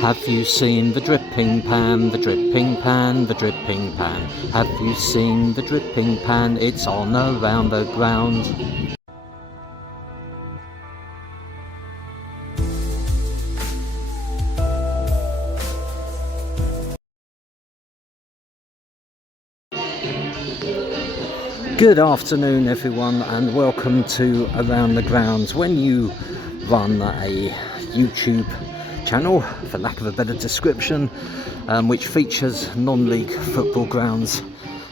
Have you seen the dripping pan, the dripping pan, the dripping pan? Have you seen the dripping pan? It's on around the ground. Good afternoon everyone, and welcome to Around the Grounds. When you run a YouTube channel, for lack of a better description, which features non-league football grounds,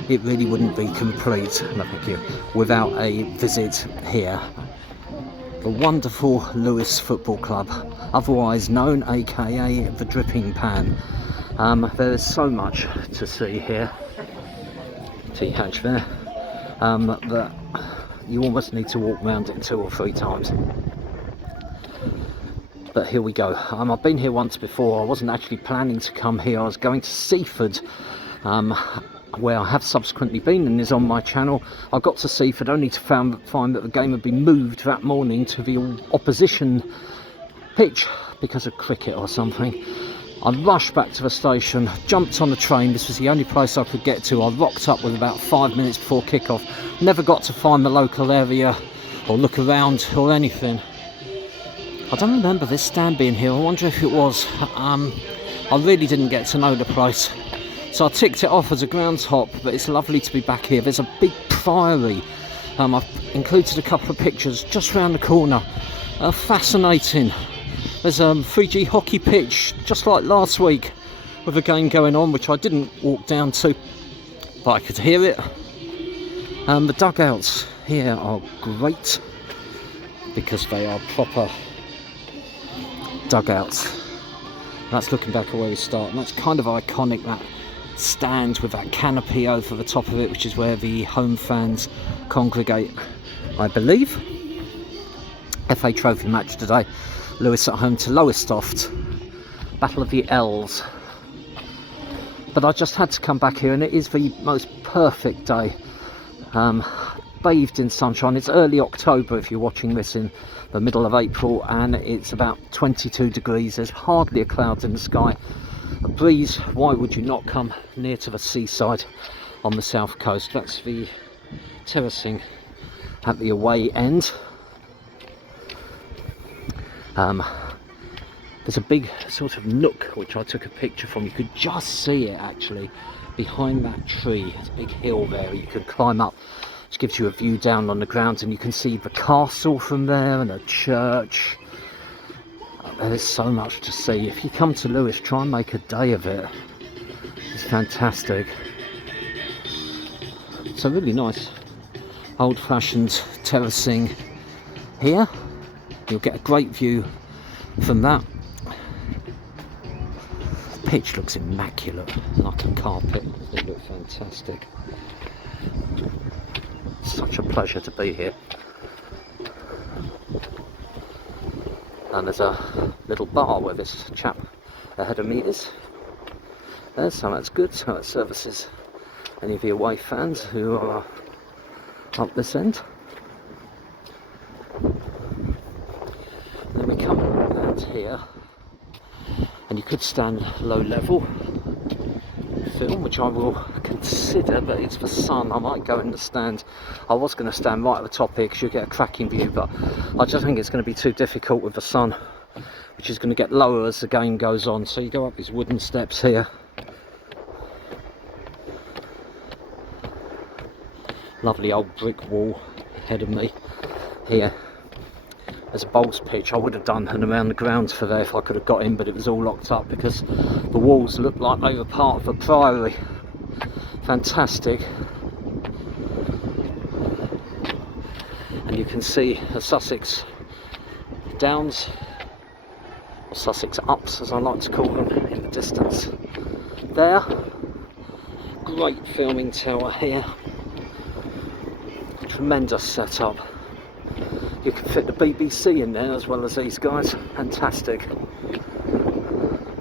it really wouldn't be complete, no thank you, without a visit here. The wonderful Lewes Football Club, otherwise known aka the Dripping Pan. There's so much to see here. T-hatch there. That you almost need to walk around it 2 or 3 times. But here we go. I've been here once before. I wasn't actually planning to come here. I was going to Seaford, where I have subsequently been and is on my channel. I got to Seaford only to find that the game had been moved that morning to the opposition pitch because of cricket or something. I rushed back to the station, jumped on the train. This was the only place I could get to. I rocked up with about 5 minutes before kick-off. Never got to find the local area or look around or anything. I don't remember this stand being here. I wonder if it was. I really didn't get to know the place. So I ticked it off as a grounds hop, but it's lovely to be back here. There's a big priory. I've included a couple of pictures just round the corner. Fascinating. There's a 3G hockey pitch, just like last week, with a game going on, which I didn't walk down to, but I could hear it. The dugouts here are great, because they are proper dugouts. That's looking back at where we start, and that's kind of iconic, that stand with that canopy over the top of it, which is where the home fans congregate, I believe. FA Trophy match today. Lewes at home to Lowestoft. Battle of the Elves. But I just had to come back here, and it is the most perfect day. Bathed in sunshine. It's early October if you're watching this in the middle of April, and it's about 22 degrees. There's hardly a cloud in the sky. A breeze. Why would you not come near to the seaside on the south coast? That's the terracing at the away end. There's a big sort of nook which I took a picture from. You could just see it actually behind that tree. There's a big hill there you could climb up, which gives you a view down on the grounds, and you can see the castle from there and a church. There's so much to see. If you come to Lewes, try and make a day of it. It's fantastic. So really nice old-fashioned terracing here. You'll get a great view from that. The pitch looks immaculate, like a carpet. It looks fantastic. Such a pleasure to be here. And there's a little bar where this chap ahead of me is. So that's good. So it services any of the away fans who are up this end. Then we come around here, and you could stand low level film, which I will consider, but it's the sun. I might go in the stand. I was going to stand right at the top here because you get a cracking view, but I just think it's going to be too difficult with the sun, which is going to get lower as the game goes on. So you go up these wooden steps here. Lovely old brick wall ahead of me here. There's a bowls pitch. I would have done and around the grounds for there if I could have got in, but it was all locked up because the walls looked like they were part of a priory. Fantastic. And you can see the Sussex Downs, or Sussex Ups as I like to call them, in the distance there. Great filming tower here. Tremendous setup. You can fit the BBC in there as well as these guys. Fantastic.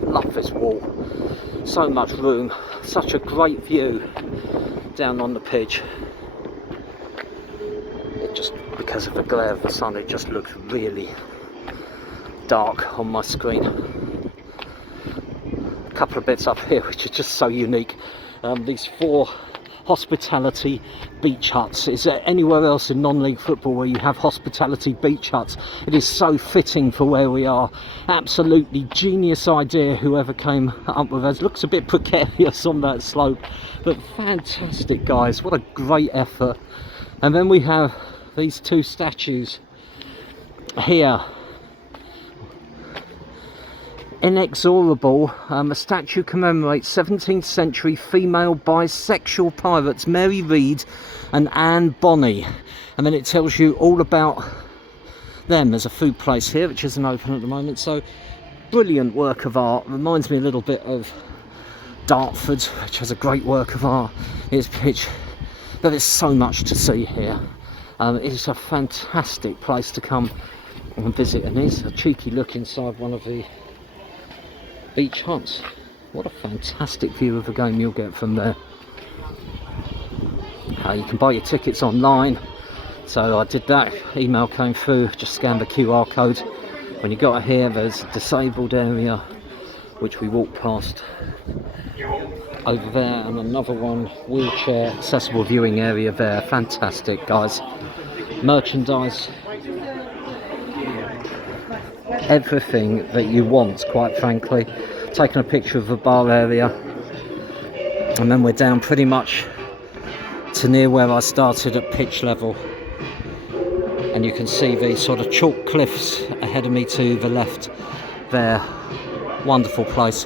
Love this wall. So much room. Such a great view down on the pitch. It just, because of the glare of the sun, it just looks really dark on my screen. couple of bits up here which are just so unique. These 4 hospitality beach huts. Is there anywhere else in non-league football where you have hospitality beach huts? It is so fitting for where we are. Absolutely genius idea, whoever came up with it. Looks a bit precarious on that slope, but fantastic, guys. What a great effort. And then we have these 2 statues here. Inexorable. A statue commemorates 17th century female bisexual pirates Mary Read and Anne Bonny, and then it tells you all about them. There's a food place here which isn't open at the moment. So brilliant work of art. Reminds me a little bit of Dartford, which has a great work of art. There is so much to see here. It's a fantastic place to come and visit, and here's a cheeky look inside one of the beach huts. What a fantastic view of the game you'll get from there. You can buy your tickets online, so I did that. Email came through, just scan the QR code. When you got here, there's a disabled area which we walked past over there, and another one, wheelchair accessible viewing area there. Fantastic, guys. Merchandise, everything that you want, quite frankly. Taking a picture of the bar area, and then we're down pretty much to near where I started at pitch level, and you can see the sort of chalk cliffs ahead of me to the left there. Wonderful place.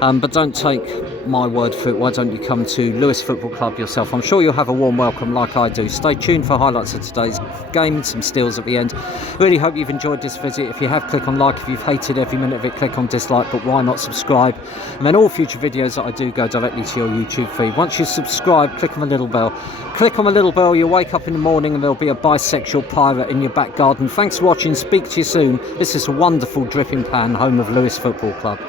But don't take my word for it. Why don't you come to Lewes Football Club yourself? I'm sure you'll have a warm welcome like I do. Stay tuned for highlights of today's game, some steals at the end. Really hope you've enjoyed this visit. If you have, click on like. If you've hated every minute of it, click on dislike, but why not subscribe? And then all future videos that I do go directly to your YouTube feed. Once you subscribe, click on the little bell. Click on the little bell, you'll wake up in the morning and there'll be a bisexual pirate in your back garden. Thanks for watching. Speak to you soon. This is a wonderful Dripping Pan, home of Lewes Football Club.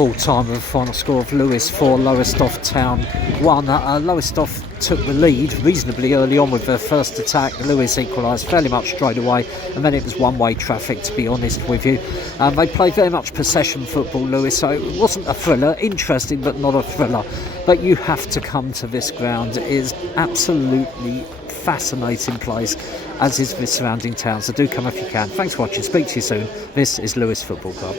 full time with a final score of Lewes 4, Lowestoft Town 1. Lowestoft took the lead reasonably early on with their first attack. Lewes equalised fairly much straight away, and then it was one-way traffic, to be honest with you. They played very much possession football, Lewes, so it wasn't a thriller. Interesting, but not a thriller. But you have to come to this ground. It is absolutely fascinating place, as is the surrounding town, so do come if you can. Thanks for watching. Speak to you soon. This is Lewes Football Club.